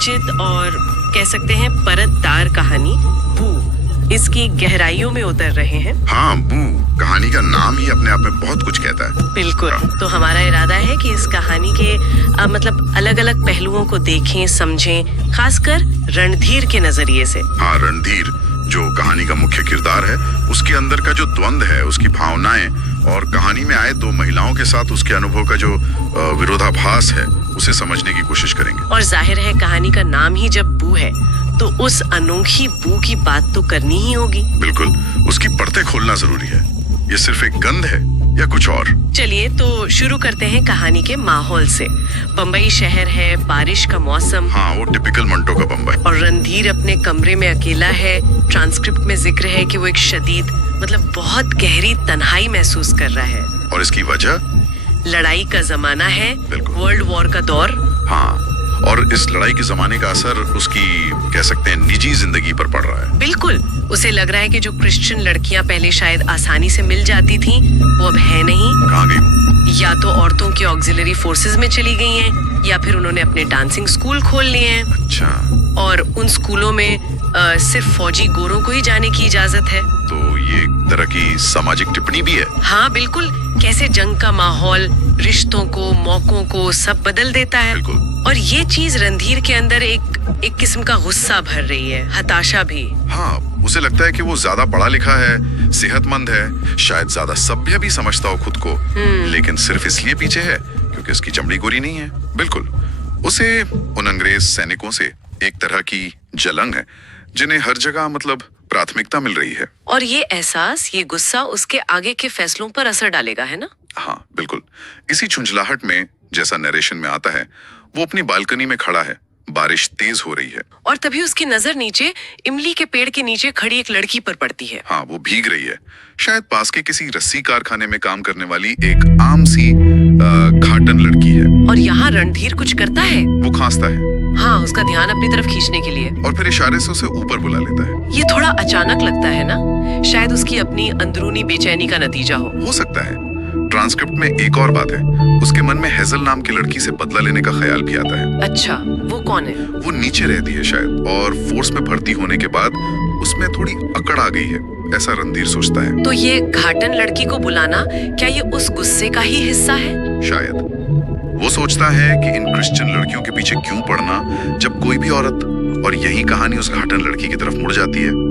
रोमांचित और कह सकते हैं परतदार कहानी बू इसकी गहराइयों में उतर रहे हैं। हाँ, बू कहानी का नाम ही अपने आप में बहुत कुछ कहता है। बिल्कुल। तो हमारा इरादा है कि इस कहानी के मतलब अलग अलग पहलुओं को देखें, समझें, खासकर रणधीर के नजरिए से। हाँ, रणधीर जो कहानी का मुख्य किरदार है, उसके अंदर का जो द्वंद है, उसकी भावनाएं और कहानी में आए दो महिलाओं के साथ उसके अनुभव का जो विरोधाभास है, उसे समझने की कोशिश करेंगे। और जाहिर है कहानी का नाम ही जब बू है तो उस अनोखी बू की बात तो करनी ही होगी। बिल्कुल, उसकी परतें खोलना जरूरी है। ये सिर्फ एक गंध है या कुछ और? चलिए तो शुरू करते हैं कहानी के माहौल से। बम्बई शहर है, बारिश का मौसम। हाँ, वो टिपिकल मंटो का बम्बई। और रणधीर अपने कमरे में अकेला है। ट्रांसक्रिप्ट में जिक्र है कि वो एक शदीद मतलब बहुत गहरी तन्हाई महसूस कर रहा है। और इसकी वजह? लड़ाई का जमाना है, वर्ल्ड वॉर का दौर। हाँ, और इस लड़ाई के जमाने का असर उसकी कह सकते हैं निजी जिंदगी पर पड़ रहा है। बिल्कुल, उसे लग रहा है कि जो क्रिश्चियन लड़कियां पहले शायद आसानी से मिल जाती थीं, वो अब है नहीं। कहाँ गई? या तो औरतों की ऑक्सिलरी फोर्सेस में चली गई हैं, या फिर उन्होंने अपने डांसिंग स्कूल खोल लिए हैं। अच्छा। और उन स्कूलों में सिर्फ फौजी गोरों को ही जाने की इजाजत है। तो ये एक तरह की सामाजिक टिप्पणी भी है। हाँ बिल्कुल, कैसे जंग का माहौल रिश्तों को, मौकों को सब बदल देता है। बिल्कुल। और ये चीज रणधीर के अंदर एक किस्म का गुस्सा भर रही है, हताशा भी। हाँ, उसे लगता है कि वो ज्यादा पढ़ा लिखा है, सेहतमंद है, शायद ज्यादा सभ्य भी समझता हो खुद को, लेकिन सिर्फ इसलिए पीछे है क्योंकि उसकी चमड़ी गोरी नहीं है। बिल्कुल, उसे उन अंग्रेज सैनिकों से एक तरह की जलन है जिन्हें हर जगह मतलब प्राथमिकता मिल रही है। और ये एहसास, ये गुस्सा उसके आगे के फैसलों पर असर डालेगा, है ना? हाँ बिल्कुल। इसी झुंझलाहट में, जैसा नरेशन में आता है, वो अपनी बालकनी में खड़ा है, बारिश तेज हो रही है, और तभी उसकी नजर नीचे इमली के पेड़ के नीचे खड़ी एक लड़की पर पड़ती है। हाँ, वो भीग रही है। शायद पास के किसी रस्सी कारखाने में काम करने वाली एक आम सी घाटन लड़की है। और यहाँ रणधीर कुछ करता है। वो खांसता है। हाँ, उसका ध्यान अपनी तरफ खींचने के लिए, और फिर इशारे से उसे ऊपर बुला लेता है। ये थोड़ा अचानक लगता है ना? शायद उसकी अपनी अंदरूनी बेचैनी का नतीजा हो सकता है। ट्रांसक्रिप्ट में एक और बात है, उसके मन में हेजल नाम की लड़की से बदला लेने का ख्याल भी आता है। अच्छा, वो कौन है? वो नीचे रहती है शायद, और फोर्स में भर्ती होने के बाद उसमें थोड़ी अकड़ आ गई है, ऐसा रणधीर सोचता है। तो ये घाटन लड़की को बुलाना, क्या ये उस गुस्से का ही हिस्सा है? शायद। वो सोचता है कि इन क्रिश्चियन लड़कियों के पीछे क्यों पड़ना, जब कोई भी औरत, और यही कहानी उस घाटन लड़की की तरफ मुड़ जाती है।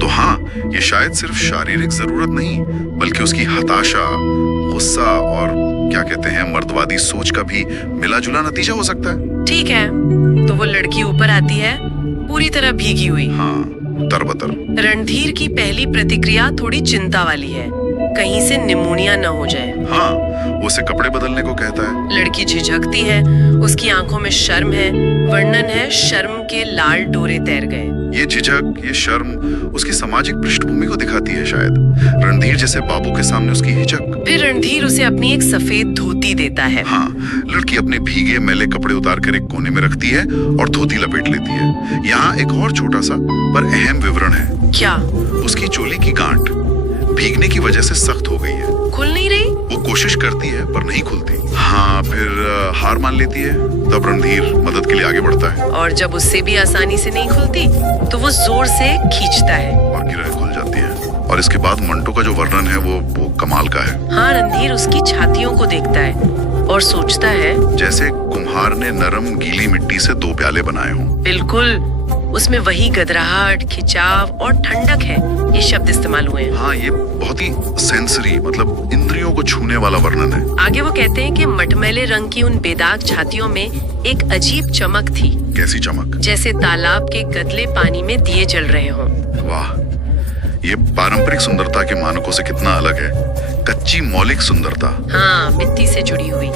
तो हाँ, ये शायद सिर्फ शारीरिक जरूरत नहीं, बल्कि उसकी हताशा, गुस्सा और क्या कहते हैं मर्दवादी सोच का भी मिला जुला नतीजा हो सकता है। ठीक है, तो वो लड़की ऊपर आती है, पूरी तरह भीगी हुई। हाँ, तरबतर। रणधीर की पहली प्रतिक्रिया थोड़ी चिंता वाली है, कहीं से निमोनिया न हो जाए। हाँ, वो उसे कपड़े बदलने को कहता है। लड़की झिझकती है, उसकी आंखों में शर्म है। वर्णन है, शर्म के लाल डोरे तैर गए। ये झिझक, ये शर्म उसकी सामाजिक पृष्ठभूमि को दिखाती है शायद। रणधीर जैसे बाबू के सामने उसकी हिचक। फिर रणधीर उसे अपनी एक सफेद धोती देता है। हाँ, लड़की अपने भीगे मैले कपड़े उतार कर एक कोने में रखती है और धोती लपेट लेती है। यहाँ एक और छोटा सा पर अहम विवरण है। क्या? उसकी चोली की गांठ भीगने की वजह से सख्त हो गई है, खुल नहीं रही। वो कोशिश करती है पर नहीं खुलती। हाँ, फिर हार मान लेती है। तब रणधीर मदद के लिए आगे बढ़ता है, और जब उससे भी आसानी से नहीं खुलती तो वो जोर से खींचता है और गिरह खुल जाती है। और इसके बाद मंटो का जो वर्णन है वो कमाल का है। हाँ, रणधीर उसकी छातियों को देखता है और सोचता है जैसे कुम्हार ने नरम गीली मिट्टी से दो प्याले बनाए हों। बिल्कुल, उसमें वही गदराहट, खिंचाव और ठंडक है, ये शब्द इस्तेमाल हुए हैं। हाँ, ये बहुत ही सेंसरी, मतलब इंद्रियों को छूने वाला वर्णन है। आगे वो कहते हैं कि मटमैले रंग की उन बेदाग छातियों में एक अजीब चमक थी। कैसी चमक? जैसे तालाब के गदले पानी में दिए जल रहे हों। वाह, ये पारंपरिक सुंदरता के मानकों से कितना अलग है। कच्ची मौलिक सुंदरता। हाँ, मिट्टी से जुड़ी हुई,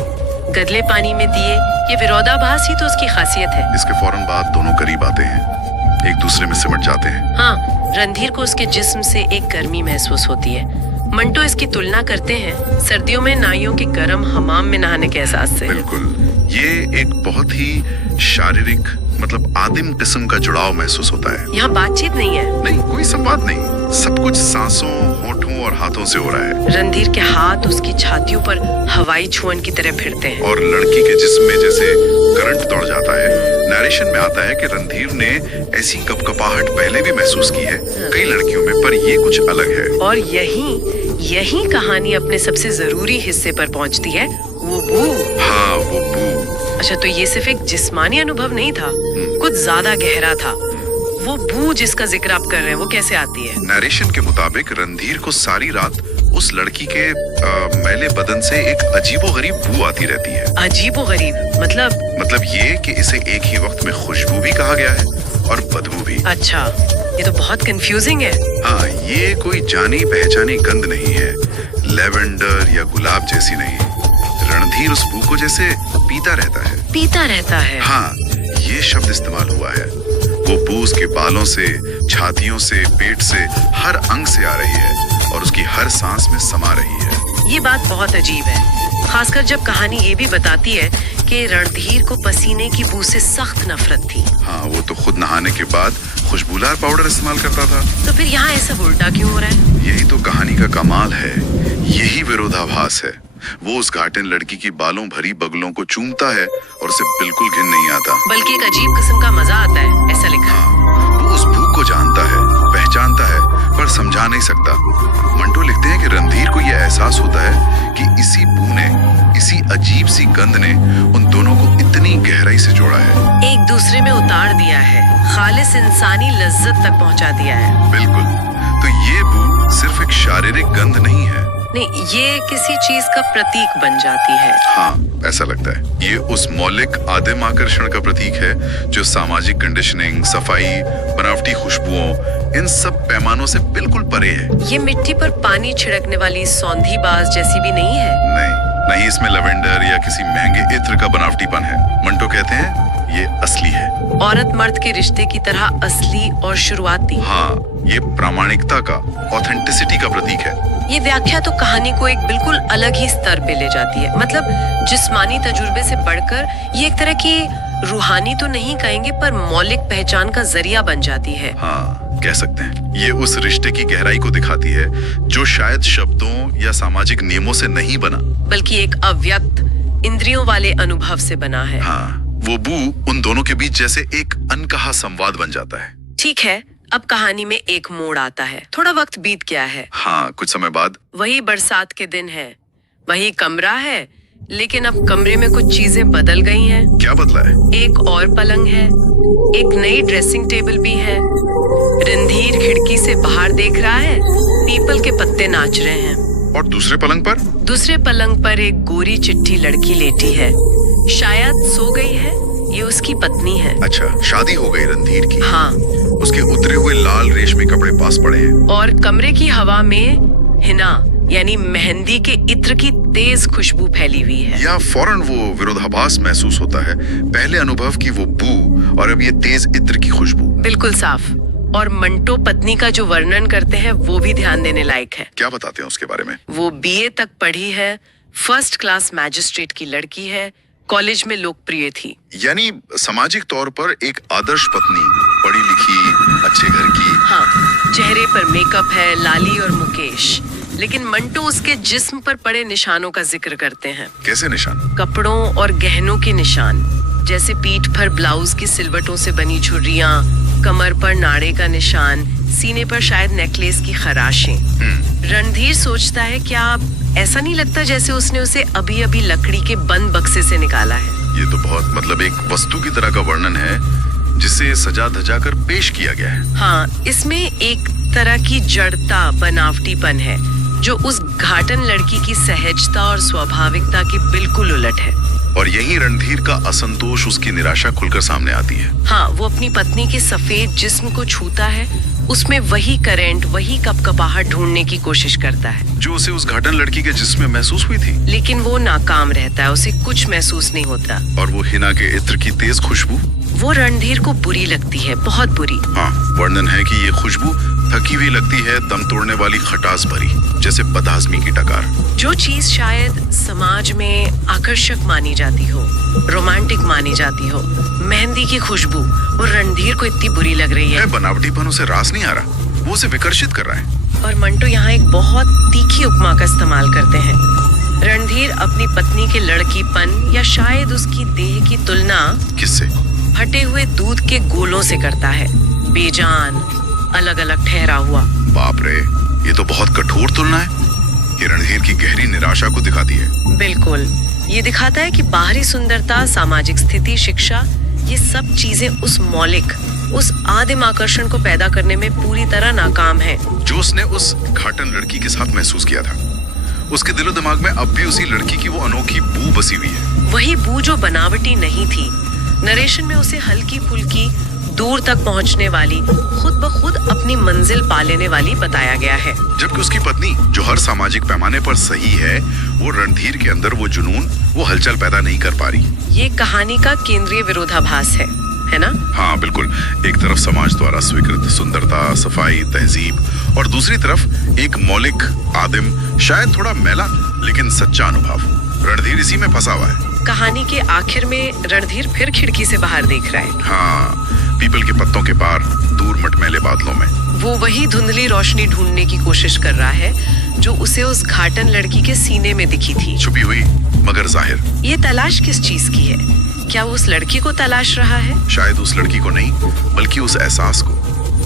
गदले पानी में दिए, ये विरोधाभास ही तो उसकी खासियत है। इसके फौरन बाद दोनों करीब आते हैं, एक दूसरे में सिमट जाते हैं। हाँ, रणधीर को उसके जिस्म से एक गर्मी महसूस होती है। मंटो इसकी तुलना करते हैं सर्दियों में नाइयों के गर्म हमाम में नहाने के एहसास से। बिल्कुल, ये एक बहुत ही शारीरिक, मतलब आदिम किस्म का जुड़ाव महसूस होता है। यहाँ बातचीत नहीं है, नहीं, कोई संवाद नहीं, सब कुछ सांसों, होठों और हाथों से हो रहा है। रणधीर के हाथ उसकी छातियों पर हवाई छुअन की तरह फिरते हैं, और लड़की के जिस्म में जैसे करंट दौड़ जाता है। नरेशन में आता है कि रणधीर ने ऐसी कपकपाहट पहले भी महसूस की है कई लड़कियों में, पर ये कुछ अलग है। और यही कहानी अपने सबसे जरूरी हिस्से पर पहुंचती है, वो बू। हाँ, वो बू। अच्छा, तो ये सिर्फ एक जिस्मानी अनुभव नहीं था, कुछ ज्यादा गहरा था। वो बू जिसका जिक्र आप कर रहे हैं, वो कैसे आती है? नरेशन के मुताबिक रणधीर को सारी रात उस लड़की के मैले बदन से एक अजीबोगरीब बू आती रहती है। अजीबोगरीब मतलब ये कि इसे एक ही वक्त में खुशबू भी कहा गया है और बदबू भी। अच्छा, ये तो बहुत कंफ्यूजिंग है। हाँ, ये कोई जानी पहचानी गंध नहीं है, लेवेंडर या गुलाब जैसी नहीं। रणधीर उस बू को जैसे पीता रहता है। हाँ, ये शब्द इस्तेमाल हुआ है। वो बू उसके बालों से, छातियों से, पेट से, हर अंग से आ रही है और उसकी हर सांस में समा रही है। ये बात बहुत अजीब है, खासकर जब कहानी ये भी बताती है कि रणधीर को पसीने की बू से सख्त नफरत थी। हाँ, वो तो खुद नहाने के बाद खुशबूदार पाउडर इस्तेमाल करता था। तो फिर यहाँ ऐसा उल्टा क्यों हो रहा है? यही तो कहानी का कमाल है, यही विरोधाभास है। वो उस घाटिन लड़की की बालों भरी बगलों को चूमता है और उसे बिल्कुल घिन नहीं आता, बल्कि एक अजीब किस्म का मजा आता है, ऐसा लिखा। हाँ, वो उस भूख को जानता है, पहचानता है, पर समझा नहीं सकता। मंटो लिखते हैं कि रणधीर को यह एहसास होता है कि इसी बू ने, इसी अजीब सी गंध ने उन दोनों को इतनी गहराई से जोड़ा है, एक दूसरे में उतार दिया है, खालिस इंसानी लज्जत तक पहुंचा दिया है। बिल्कुल। तो ये बू सिर्फ एक शारीरिक गंध नहीं है, नहीं, ये किसी चीज का प्रतीक बन जाती है। हाँ, ऐसा लगता है। ये उस मौलिक आदिम आकर्षण का प्रतीक है जो सामाजिक कंडीशनिंग, सफाई, बनावटी खुशबुओं, इन सब पैमानों से बिल्कुल परे है। ये मिट्टी पर पानी छिड़कने वाली सौंधीबाज जैसी भी नहीं है। नहीं, इसमें लवेंडर या किसी महंगे इत्र का बनावटीपन है। मंटो कहते हैं ये असली है, औरत मर्द के रिश्ते की तरह असली और शुरुआती। हाँ, ये प्रामाणिकता का, ऑथेंटिसिटी का प्रतीक है। ये व्याख्या तो कहानी को एक बिल्कुल अलग ही स्तर पे ले जाती है। मतलब जिस्मानी तजुर्बे से बढ़कर ये एक तरह की रूहानी तो नहीं कहेंगे, पर मौलिक पहचान का जरिया बन जाती है। हाँ, कह सकते हैं। ये उस रिश्ते की गहराई को दिखाती है जो शायद शब्दों या सामाजिक नियमों से नहीं बना, बल्कि एक अव्यक्त इंद्रियों वाले अनुभव से बना है। हाँ, वो बू उन दोनों के बीच जैसे एक अनकहा संवाद बन जाता है। ठीक है, अब कहानी में एक मोड़ आता है। थोड़ा वक्त बीत गया है। हाँ, कुछ समय बाद वही बरसात के दिन है, वही कमरा है, लेकिन अब कमरे में कुछ चीजें बदल गई हैं। क्या बदला है? एक और पलंग है, एक नई ड्रेसिंग टेबल भी है। रणधीर खिड़की से बाहर देख रहा है, पीपल के पत्ते नाच रहे हैं। और दूसरे पलंग पर? दूसरे पलंग पर एक गोरी चिट्ठी लड़की लेटी है, शायद सो गई है। ये उसकी पत्नी है। अच्छा, शादी हो गई रणधीर की। हाँ। उसके उतरे हुए लाल रेशमी कपड़े पास पड़े हैं और कमरे की हवा में हिना यानी मेहंदी के इत्र की तेज खुशबू फैली हुई है। या फौरन वो विरोधाभास महसूस होता है, पहले अनुभव की वो बू और अब ये तेज इत्र की खुशबू। बिल्कुल साफ। और मंटो पत्नी का जो वर्णन करते हैं वो भी ध्यान देने लायक है। क्या बताते हैं उसके बारे में? वो बीए तक पढ़ी है, फर्स्ट क्लास मैजिस्ट्रेट की लड़की है, कॉलेज में लोकप्रिय थी। यानी सामाजिक तौर पर एक आदर्श पत्नी, पढ़ी लिखी, अच्छे घर की। हाँ, चेहरे पर मेकअप है, लाली और मुकेश। लेकिन मंटो उसके जिस्म पर पड़े निशानों का जिक्र करते हैं। कैसे निशान? कपड़ों और गहनों के निशान, जैसे पीठ पर ब्लाउज की सिलवटों से बनी झुर्रियां, कमर पर नाड़े का निशान, सीने पर शायद नेकलेस की खराशें। रणधीर सोचता है, क्या ऐसा नहीं लगता जैसे उसने उसे अभी अभी लकड़ी के बंद बक्से से निकाला है? ये तो बहुत मतलब एक वस्तु की तरह का वर्णन है जिसे सजा धजा कर पेश किया गया है। हाँ, इसमें एक तरह की जड़ता, बनावटीपन है जो उस घाटन लड़की की सहजता और स्वाभाविकता की बिल्कुल उलट है। और यही रणधीर का असंतोष, उसकी निराशा खुलकर सामने आती है। हाँ, वो अपनी पत्नी के सफेद जिस्म को छूता है, उसमें वही करंट, वही कपकपाहट ढूंढने की कोशिश करता है जो उसे उस घाटन लड़की के जिस्म में महसूस हुई थी। लेकिन वो नाकाम रहता है, उसे कुछ महसूस नहीं होता। और वो हिना के इत्र की तेज खुशबू, वो रणधीर को बुरी लगती है, बहुत बुरी। हाँ, वर्णन है कि ये खुशबू थकी हुई लगती है, दम तोड़ने वाली, खटास भरी, जैसे बदहजमी की टकार। जो चीज शायद समाज में आकर्षक मानी जाती हो, रोमांटिक मानी जाती हो, मेहंदी की खुशबू, वो रणधीर को इतनी बुरी लग रही है। बनावटीपन उसे रास नहीं आ रहा, वो उसे विकर्षित कर रहा है। और मंटो यहाँ एक बहुत तीखी उपमा का इस्तेमाल करते हैं। रणधीर अपनी पत्नी के लड़कीपन या शायद उसकी देह की तुलना किससे? फटे हुए दूध के गोलों से करता है, बेजान, अलग अलग ठहरा हुआ। बाप रे, ये तो बहुत कठोर तुलना है। ये रणधीर की गहरी निराशा को दिखाती है। बिल्कुल, ये दिखाता है कि बाहरी सुंदरता, सामाजिक स्थिति, शिक्षा, ये सब चीजें उस मौलिक, उस आदिम आकर्षण को पैदा करने में पूरी तरह नाकाम है जो उसने उस घाटन लड़की के साथ महसूस किया था। उसके दिलो दिमाग में अब भी उसी लड़की की वो अनोखी बू बसी हुई है। वही बू जो बनावटी नहीं थी। नरेशन में उसे हल्की फुल्की, दूर तक पहुंचने वाली, खुद ब खुद अपनी मंजिल पा लेने वाली बताया गया है। जबकि उसकी पत्नी, जो हर सामाजिक पैमाने पर सही है, वो रणधीर के अंदर वो जुनून, वो हलचल पैदा नहीं कर पा रही। ये कहानी का केंद्रीय विरोधाभास है ना? हाँ बिल्कुल। एक तरफ समाज द्वारा स्वीकृत सुंदरता, सफाई, तहजीब, और दूसरी तरफ एक मौलिक, आदिम, शायद थोड़ा मैला लेकिन सच्चा अनुभव। रणधीर इसी में फंसा हुआ है। कहानी के आखिर में रणधीर फिर खिड़की से बाहर देख रहा है। हाँ, पीपल के पत्तों के पार, दूर मटमैले बादलों में वो वही धुंधली रोशनी ढूंढने की कोशिश कर रहा है जो उसे उस घाटन लड़की के सीने में दिखी थी, छुपी हुई मगर जाहिर। ये तलाश किस चीज की है? क्या वो उस लड़की को तलाश रहा है? शायद उस लड़की को नहीं, बल्कि उस एहसास को,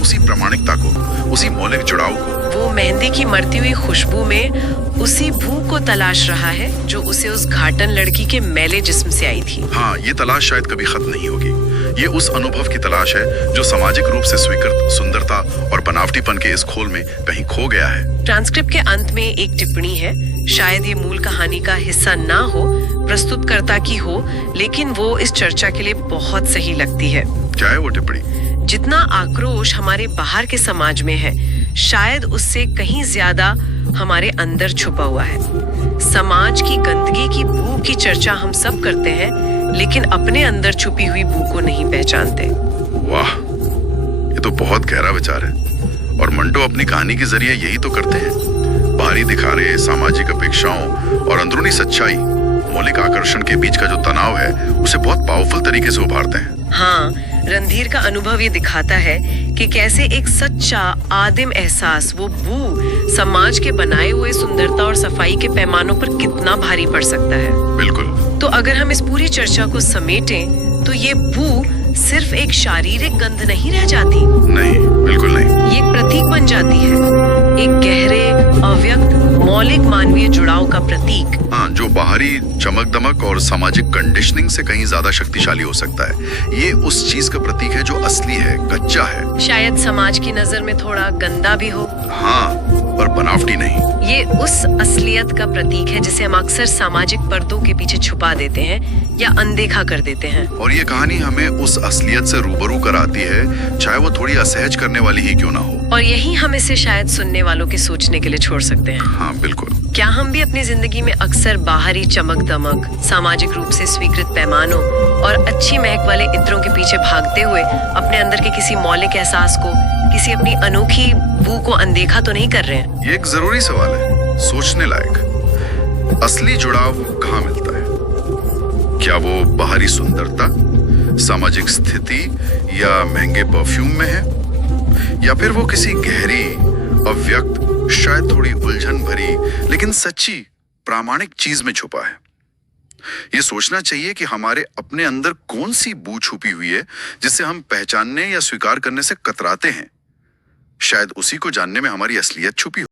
उसी प्रामाणिकता को, उसी मौलिक जुड़ाव को। वो मेहंदी की मरती हुई खुशबू में उसी भू को तलाश रहा है जो उसे उस घाटन लड़की के मैले जिस्म से आई थी। हाँ, ये तलाश शायद कभी खत्म नहीं होगी। ये उस अनुभव की तलाश है जो सामाजिक रूप से स्वीकृत सुंदरता और बनावटीपन के इस खोल में कहीं खो गया है। ट्रांसक्रिप्ट के अंत में एक टिप्पणी है, शायद ये मूल कहानी का हिस्सा ना हो, प्रस्तुतकर्ता की हो, लेकिन वो इस चर्चा के लिए बहुत सही लगती है। क्या है वो टिप्पणी? जितना आक्रोश हमारे बाहर के समाज में है, शायद उससे कहीं ज्यादा हमारे अंदर छुपा हुआ है। समाज की गंदगी की बू की चर्चा हम सब करते हैं, लेकिन अपने अंदर छुपी हुई बू को नहीं पहचानते। वाह, ये तो बहुत गहरा विचार है। और मंटो अपनी कहानी के जरिए यही तो करते हैं। बाहरी दिखारे, सामाजिक अपेक्षाओं और अंदरूनी सच्चाई, मौलिक आकर्षण के बीच का जो तनाव है, उसे बहुत पावरफुल तरीके से उभारते हैं। हाँ, रणधीर का अनुभव ये दिखाता है कि कैसे एक सच्चा आदिम एहसास, वो बू, समाज के बनाए हुए सुंदरता और सफाई के पैमानों पर कितना भारी पड़ सकता है। बिल्कुल। तो अगर हम इस पूरी चर्चा को समेटें तो ये बू सिर्फ एक शारीरिक गंध नहीं रह जाती। नहीं, बिल्कुल नहीं। ये एक प्रतीक बन जाती है, एक गहरे, अव्यक्त, मौलिक मानवीय जुड़ाव का प्रतीक। हाँ, जो बाहरी चमक दमक और सामाजिक कंडीशनिंग से कहीं ज्यादा शक्तिशाली हो सकता है। ये उस चीज का प्रतीक है जो असली है, कच्चा है, शायद समाज की नजर में थोड़ा गंदा भी हो। हाँ, पर बनावटी नहीं। ये उस असलियत का प्रतीक है जिसे हम अक्सर सामाजिक पर्दों के पीछे छुपा देते हैं या अनदेखा कर देते हैं। और ये कहानी हमें उस असलियत से रूबरू कराती है, चाहे वो थोड़ी असहज करने वाली ही क्यों ना हो। और यही हम इसे शायद सुनने वालों के सोचने के लिए छोड़ सकते हैं। हाँ बिल्कुल। क्या हम भी अपनी जिंदगी में अक्सर बाहरी चमक दमक, सामाजिक रूप से स्वीकृत पैमानों और अच्छी महक वाले इत्रों के पीछे भागते हुए अपने अंदर के किसी मौलिक एहसास को, किसी अपनी अनोखी बू को अनदेखा तो नहीं कर रहे हैं? ये एक जरूरी सवाल है, सोचने लायक। असली जुड़ाव कहाँ मिलता है? क्या वो बाहरी सुंदरता, सामाजिक स्थिति या महंगे परफ्यूम में है, या फिर वो किसी गहरी, अव्यक्त, शायद थोड़ी उलझन भरी लेकिन सच्ची, प्रामाणिक चीज में छुपा है? ये सोचना चाहिए कि हमारे अपने अंदर कौन सी बू छुपी हुई है जिसे हम पहचानने या स्वीकार करने से कतराते हैं। शायद उसी को जानने में हमारी असलियत छुपी हो।